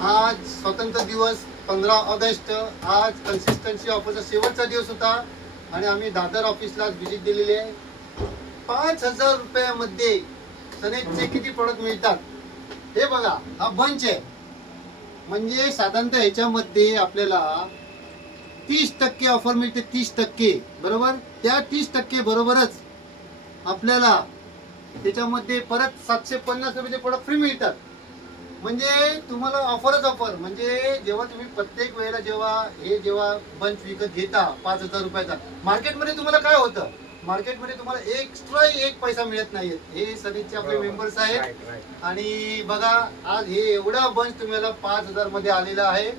आज स्वतंत्र दिवस 15 ऑगस्ट, आज कन्सिस्टन्सी ऑफरचा शेवटचा दिवस होता आणि आम्ही दादर ऑफिसला व्हिजिट दिलेली आहे. 5,000 रुपयामध्ये सनेजचे किती प्रोडक्ट मिळतात हे बघा. हा बंच आहे, म्हणजे साधारणतः ह्याच्यामध्ये आपल्याला 30% ऑफर मिळते. 30% बरोबर. त्या 30% बरोबरच आपल्याला त्याच्यामध्ये परत 750 रुपयाचे प्रोडक्ट फ्री मिळतात. म्हणजे तुम्हाला ऑफरच ऑफर. म्हणजे जेव्हा तुम्ही प्रत्येक वेळेला जेव्हा बंच विकत घेता 5,000 रुपयाचा, मार्केटमध्ये तुम्हाला काय होतं, मार्केटमध्ये तुम्हाला एक्स्ट्रा एक पैसा मिळत नाहीये. हे सनीचे आपले मेंबर्स आहेत आणि बघा आज हे एवढा बंच तुम्हाला 5,000 मध्ये आलेला आहे,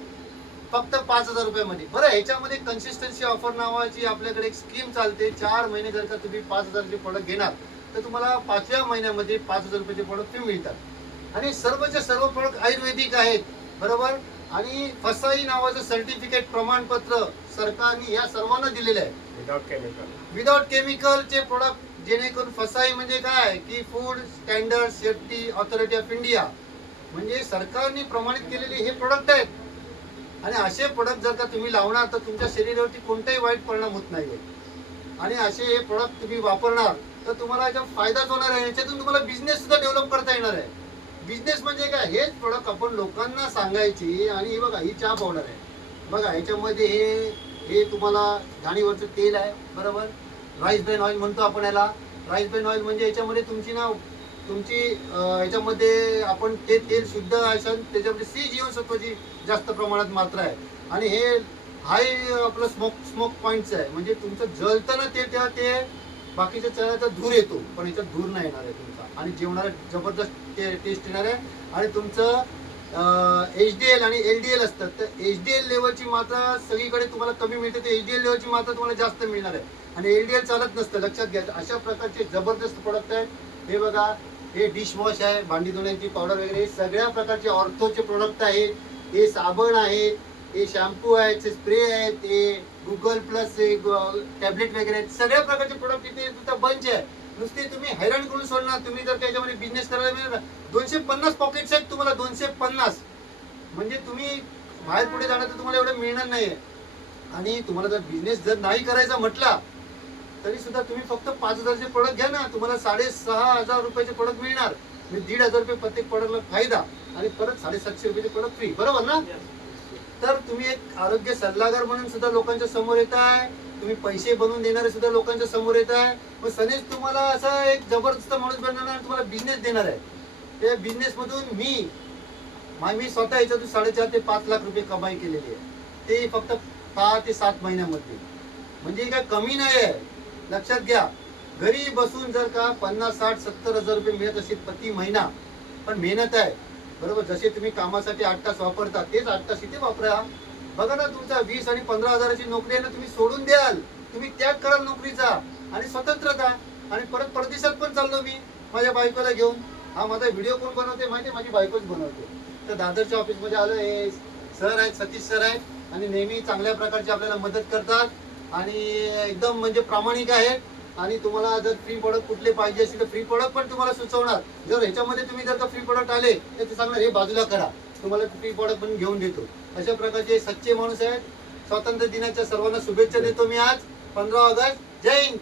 फक्त 5,000 रुपयामध्ये. बरं, ह्याच्यामध्ये कन्सिस्टन्सी ऑफर नावाची आपल्याकडे एक स्कीम चालते. 4 महिने जर का तुम्ही 5,000चे प्रोडक्ट घेणार तर तुम्हाला 5व्या महिन्यामध्ये 5,000 रुपयाचे प्रोडक्ट फ्री मिळतात. आणि सर्वचे सर्व प्रोडक्ट आयुर्वेदिक आहेत, बरोबर. आणि फसाई नावाचं सर्टिफिकेट प्रमाणपत्र सरकारने या सर्वांना दिलेलं आहे. विदाउट केमिकलचे प्रोडक्ट, जेणेकरून फसाई म्हणजे काय की food standard safety authority of India, म्हणजे सरकारने प्रमाणित केलेले हे प्रोडक्ट आहेत. आणि असे प्रोडक्ट जर का तुम्ही लावणार तर तुमच्या शरीरावरती कोणताही वाईट परिणाम होत नाहीये. आणि असे हे प्रोडक्ट तुम्ही वापरणार तर तुम्हाला याचा फायदाच होणार आहे. याच्यातून तुम्हाला बिझनेस सुद्धा डेव्हलप करता येणार आहे. बिझनेस म्हणजे काय, हेच प्रोडक्ट आपण लोकांना सांगायची. आणि हे बघा, ही चहा पावडर आहे बघा, ह्याच्यामध्ये हे तुम्हाला घाणीवरचं तेल आहे, बरोबर. राईस ब्रॅन ऑइल म्हणतो आपण याला. राईस ब्रॅन ऑइल म्हणजे याच्यामध्ये तुमची याच्यामध्ये आपण ते तेल शुद्ध असेल, त्याच्यामध्ये सी जीवनसत्वाची जास्त प्रमाणात मात्रा आहे. आणि हे हाय आपलं स्मोक पॉईंटचं आहे, म्हणजे तुमचं जळताना ते बाकीच्या चण्याचा धूर येतो, पण याच्यात धूर नाही येणार आहे तुमचा. आणि जेवणाला जबरदस्त टेस्ट येणार आहे. आणि तुमचं HDL आणि LDL असतात, तर HDL लेवलची मात्रा सगळीकडे तुम्हाला कमी मिळते, तर HDL लेवलची मात्रा तुम्हाला जास्त मिळणार आहे. आणि LDL चालत नसतं, लक्षात घ्या. अशा प्रकारचे जबरदस्त प्रोडक्ट आहेत. हे बघा, हे डिशवॉश आहे, भांडी धुण्याची पावडर वगैरे सगळ्या प्रकारचे ऑर्थोचे प्रोडक्ट आहेत. हे साबण आहेत, हे शॅम्पू आहेत, स्प्रे आहेत, हे गुगल प्लस टॅबलेट वगैरे आहेत. सगळ्या प्रकारचे प्रोडक्ट इथे तुमचा बंच आहे. नुसते तुम्ही हैराण करून सोडणार. तुम्ही जर त्याच्यामध्ये बिझनेस करायला मिळाला, 250 पॉकेट्स आहेत तुम्हाला, 250. म्हणजे तुम्ही बाहेर पुढे जाणार तर तुम्हाला एवढं मिळणार नाहीये. आणि तुम्हाला जर बिझनेस जर नाही करायचा म्हटला तरी सुद्धा तुम्ही फक्त 5,000चे प्रोडक्ट घ्या ना, तुम्हाला 6,500 रुपयाचे प्रोडक्ट मिळणार. म्हणजे 1,500 रुपये प्रत्येक प्रोडक्टला फायदा आणि परत 750 रुपयाचे प्रोडक्ट फ्री, बरोबर ना. तर तुम्ही एक आरोग्य सल्लागार म्हणून सुद्धा लोकांच्या समोर येत आहे, तुम्ही पैसे बनवून देणारे सुद्धा लोकांच्या समोर येत आहे. मग सनेज तुम्हाला असा एक जबरदस्त माणूस बनवणार, तुम्हाला बिझनेस देणार आहे. त्या बिझनेस मधून मी स्वतः याच्यातून 4.5 ते 5 लाख रुपये कमाई केलेली आहे, ते फक्त 6 ते 7 महिन्यामध्ये. म्हणजे काय कमी नाही आहे, लक्षात घ्या. घरी बसून जर का 50, 60, 70 हजार रुपये मिळत असेल प्रति महिना, पण मेहनत आहे, बरोबर. जसे तुम्ही कामासाठी 8 तास वापरता तेच 8 तास इथे वापरा. बघा ना, तुमचा 20 आणि 15 हजाराची नोकरी आहे ना, तुम्ही सोडून द्याल, तुम्ही त्याग कराल नोकरीचा आणि स्वतंत्रता. आणि परत परदेशात पण चाललो मी माझ्या बायकोला घेऊन. हा माझा व्हिडिओ कोण बनवते माहिती, माझी बायकोच बनवते. तर दादरच्या ऑफिसमध्ये आलो. हे सर आहेत, सतीश सर आहेत, आणि नेहमी चांगल्या प्रकारची आपल्याला मदत करतात आणि एकदम म्हणजे प्रामाणिक आहेत. आणि तुम्हाला जर फ्री प्रोडक्ट कुठले पाहिजे असेल तर फ्री प्रोडक्ट पण तुम्हाला सुचवणार. जर ह्याच्यामध्ये तुम्ही जर का फ्री प्रोडक्ट आले तर ते सांगणार हे बाजूला करा, तुम्हाला फ्री प्रोडक्ट पण घेऊन देतो. अशा प्रकारचे सच्चे माणूस आहेत. स्वातंत्र्य दिनाच्या सर्वांना शुभेच्छा देतो मी आज 15 ऑगस्ट. जय हिंद.